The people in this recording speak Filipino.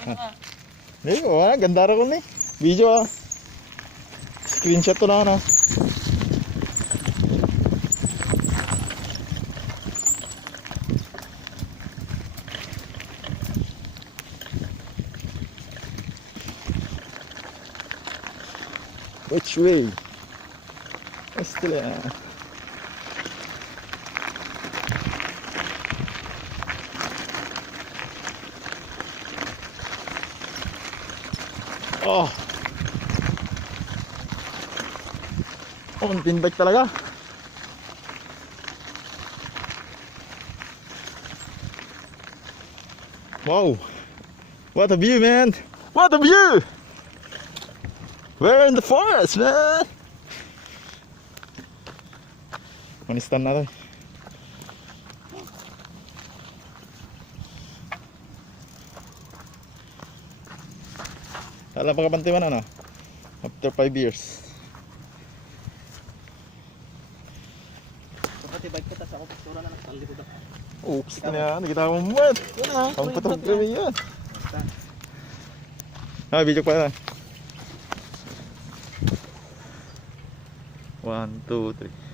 Hey, wala, ganda rin ko ni. Video ah. Screenshot to na ano. Which way? Estila. Oh. Mountain bike talaga. Wow. What a view, man. What a view. We're in the forest, man. Manistan na tayo. Alam pa kabantiman ano? After 5 years. Kapati bike ko, tas ako pastura na nagtanggi dito. Oh, gusto na yan. Nakita mo mo yan. Ang patog kami yan. Ah, video pa yan. 1, 2, 3.